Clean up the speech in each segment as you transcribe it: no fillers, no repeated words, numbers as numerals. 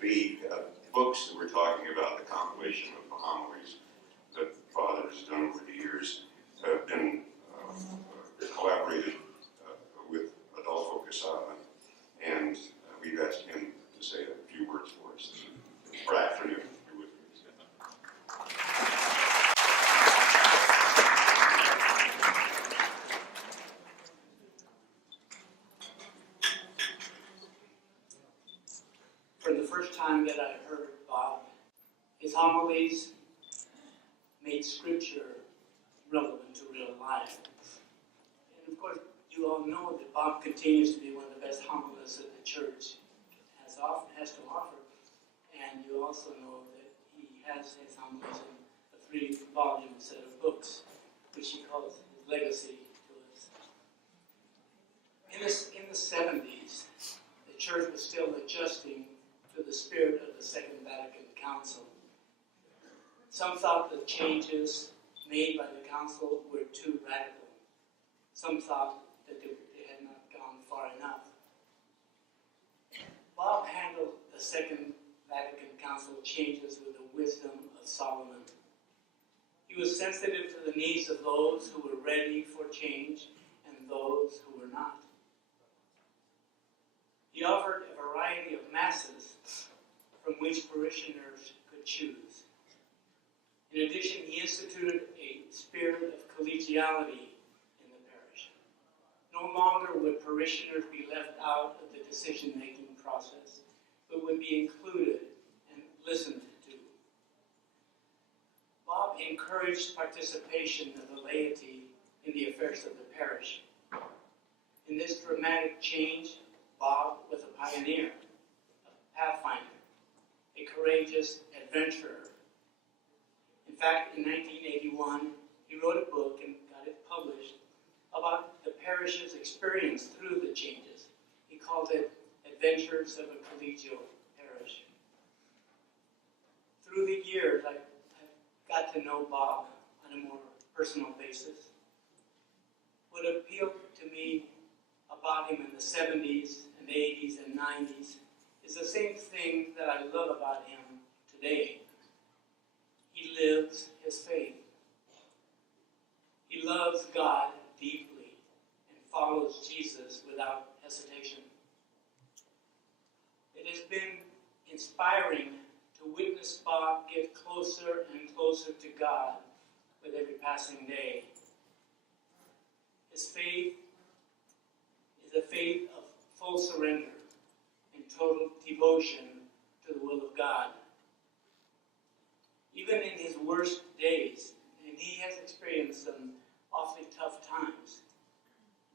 The books that we're talking about, the compilation of the homilies that Father has done over the years, have been collaborated with Adolfo Quesada, and we've asked him to say a few words for us. For afternoon, if you would please. For the first time that I heard Bob, his homilies made Scripture relevant to real life. And of course, you all know that Bob continues to be one of the best homilists that the church has to offer. And you also know that he has his homilies in a 3-volume set of books, which he calls his legacy to us. In the 70s, the church was still adjusting to the spirit of the Second Vatican Council. Some thought the changes made by the council were too radical. Some thought that they had not gone far enough. Bob handled the Second Vatican Council changes with the wisdom of Solomon. He was sensitive to the needs of those who were ready for change and those who were not. He offered a variety of masses from which parishioners could choose. In addition, he instituted a spirit of collegiality in the parish. No longer would parishioners be left out of the decision-making process, but would be included and listened to. Bob encouraged participation of the laity in the affairs of the parish. In this dramatic change, Bob was a pioneer, a pathfinder, a courageous adventurer. In fact, in 1981, he wrote a book and got it published about the parish's experience through the changes. He called it Adventures of a Collegial Parish. Through the years, I got to know Bob on a more personal basis. What appealed to me about him in the 70s and 80s and 90s is the same thing that I love about him today. He lives his faith. He loves God deeply and follows Jesus without hesitation. It has been inspiring to witness Bob get closer and closer to God with every passing day. His faith is a faith of full surrender and total devotion to the will of God. Even in his worst days, and he has experienced some awfully tough times,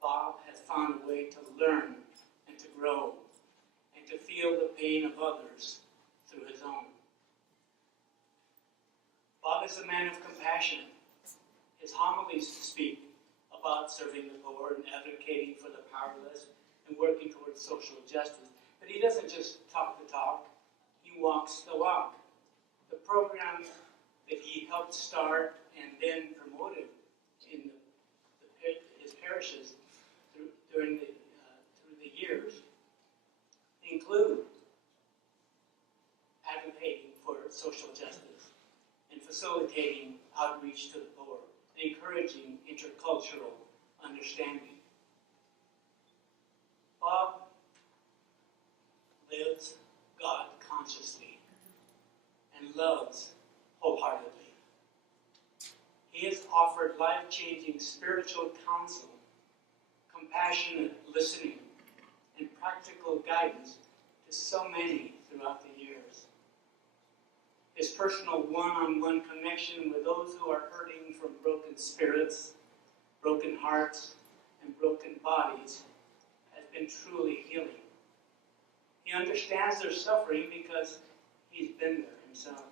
Bob has found a way to learn and to grow and to feel the pain of others through his own. Bob is a man of compassion. His homilies speak about serving the poor and advocating for the powerless and working towards social justice. But he doesn't just talk the talk, he walks the walk. The program that he helped start and then promoted in his parishes through the years include advocating for social justice and facilitating outreach to the poor, encouraging intercultural understanding. Bob lives God consciously and loves wholeheartedly. He has offered life-changing spiritual counsel, compassionate listening, and practical guidance to so many throughout the years. His personal one-on-one connection with those who are hurting from broken spirits, broken hearts, and broken bodies has been truly healing. He understands their suffering because he's been there himself.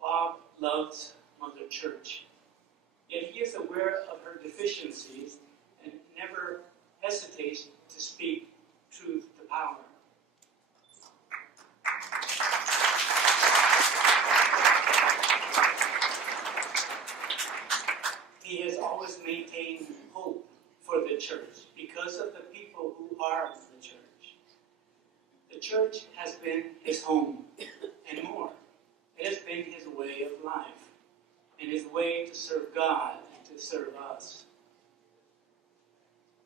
Bob loves Mother Church, yet he is aware of her deficiencies and never hesitates to speak truth to power. He has always maintained hope for the church because of the people who are the church. The church has been his home and more. It has been his way of life and his way to serve God and to serve us.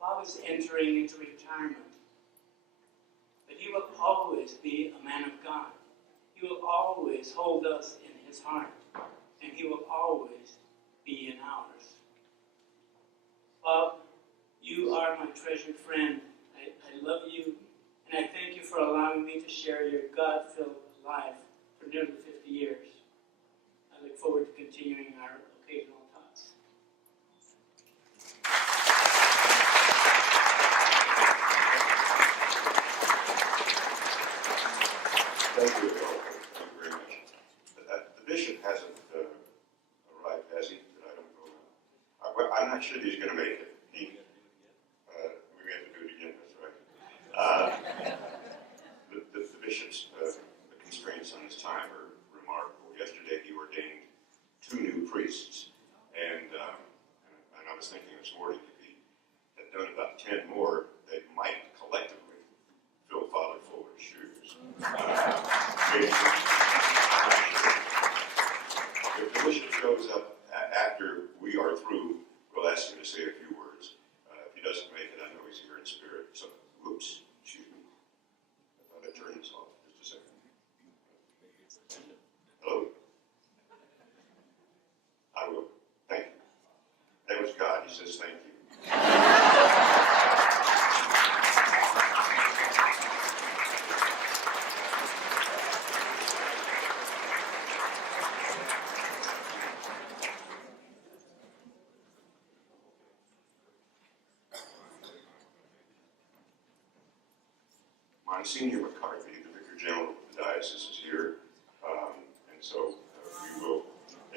Bob is entering into retirement, but he will always be a man of God. He will always hold us in his heart, and he will always be in ours. Bob, you are my treasured friend. I love you, and I thank you for allowing me to share your God-filled life for nearly 50 years. I look forward to continuing our occasional talks. Thank you, Adolfo. Thank you very much. The bishop hasn't arrived, has he? But I don't know. I'm not sure he's going to make it. We have to do it again, that's right. The bishop's the constraints on his time are remarkable. Yesterday he ordained 2 new priests, and I was thinking this morning if he had done about 10 more, they might collectively fill Father Fuller's shoes. Maybe. If the bishop shows up after we are through, we'll ask him to say a few words. If he doesn't make it, I know he's here in spirit. So, oops, excuse me. I thought I'd turn this off. Just a second. Hello? I will. Thank you. That was God. He says thank you. Monsignor McCarthy, the Vicar General of the Diocese, is here, and so we will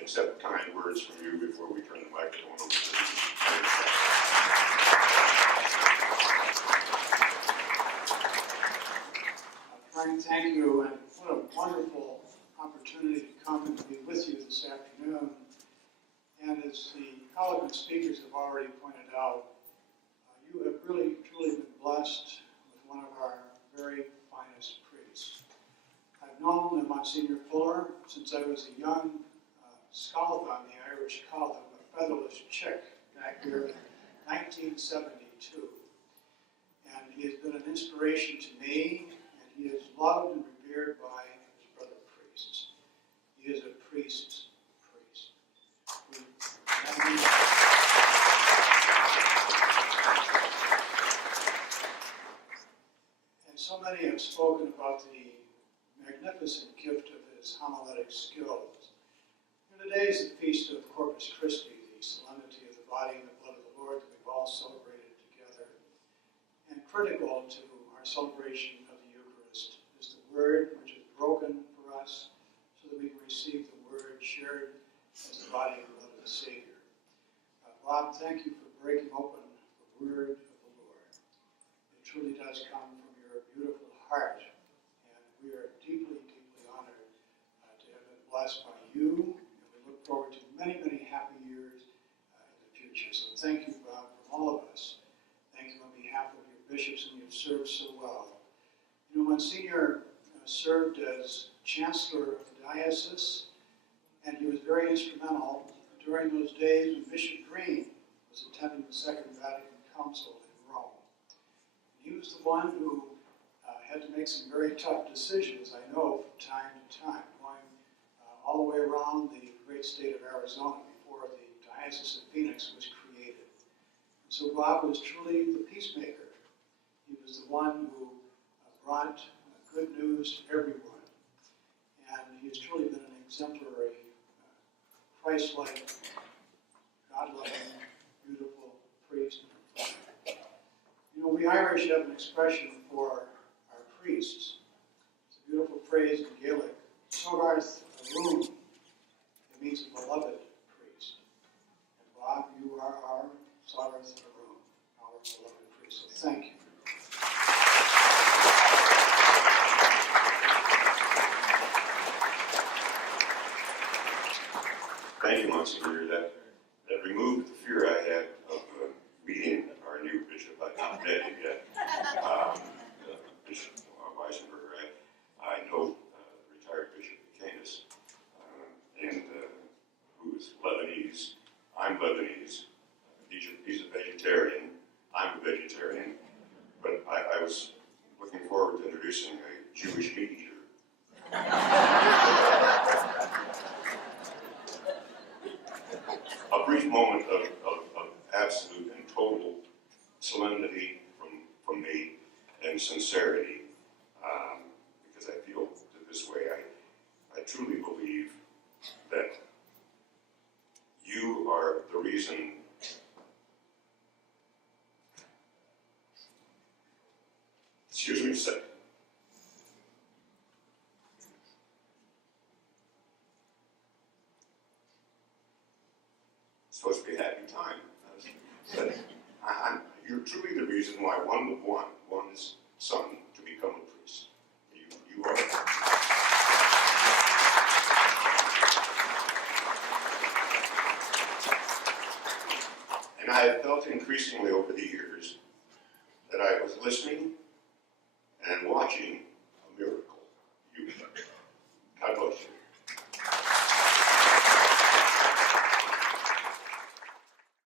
accept kind words from you before we turn the microphone over to the Frank, thank you, and what a wonderful opportunity to come and to be with you this afternoon. And as the eloquent speakers have already pointed out, you have really, truly been blessed with one of our very finest priests. I've known Monsignor Fuller since I was a young scallop on the Irish column, a featherless chick, back here in 1972. And he has been an inspiration to me, and he is loved and revered by his brother priests. He is a priest's priest. And so many have spoken about the magnificent gift of his homiletic skills. Today is the feast of Corpus Christi, the solemnity of the body and the blood of the Lord that we've all celebrated together. And critical to our celebration of the Eucharist is the Word which is broken for us so that we can receive the Word shared as the body and blood of the Savior. Bob, thank you for breaking open the Word of the Lord. It truly does come from your beautiful heart, and we are deeply, deeply honored to have been blessed by you. Look forward to many, many happy years in the future. So thank you, Bob, from all of us. Thank you on behalf of your bishops, and you've served so well. You know, Monsignor served as Chancellor of the Diocese, and he was very instrumental during those days when Bishop Green was attending the Second Vatican Council in Rome. And he was the one who had to make some very tough decisions, I know, from time to time, going all the way around the great state of Arizona before the Diocese of Phoenix was created. And so Bob was truly the peacemaker. He was the one who brought good news to everyone. And he has truly been an exemplary, Christ-like, God-loving, beautiful priest and friend. You know, we Irish have an expression for our priests. It's a beautiful phrase in Gaelic, Sogarth Arun. It means a beloved priest. And Bob, you are our Sogarth Arun, our beloved priest. So thank you. Thank you, Monsignor. That removed the fear I had of meeting our new bishop. I've not met him yet. Bishop Weisenberger. producing a Jewish meat eater. A brief moment of absolute and total solemnity from me and sincerity, because I feel this way. I truly believe that you are the reason excuse me a second. It's supposed to be a happy time. But you're truly the reason why one would want one's son to become a priest. You are. And I have felt increasingly over the years that I was listening and watching a miracle.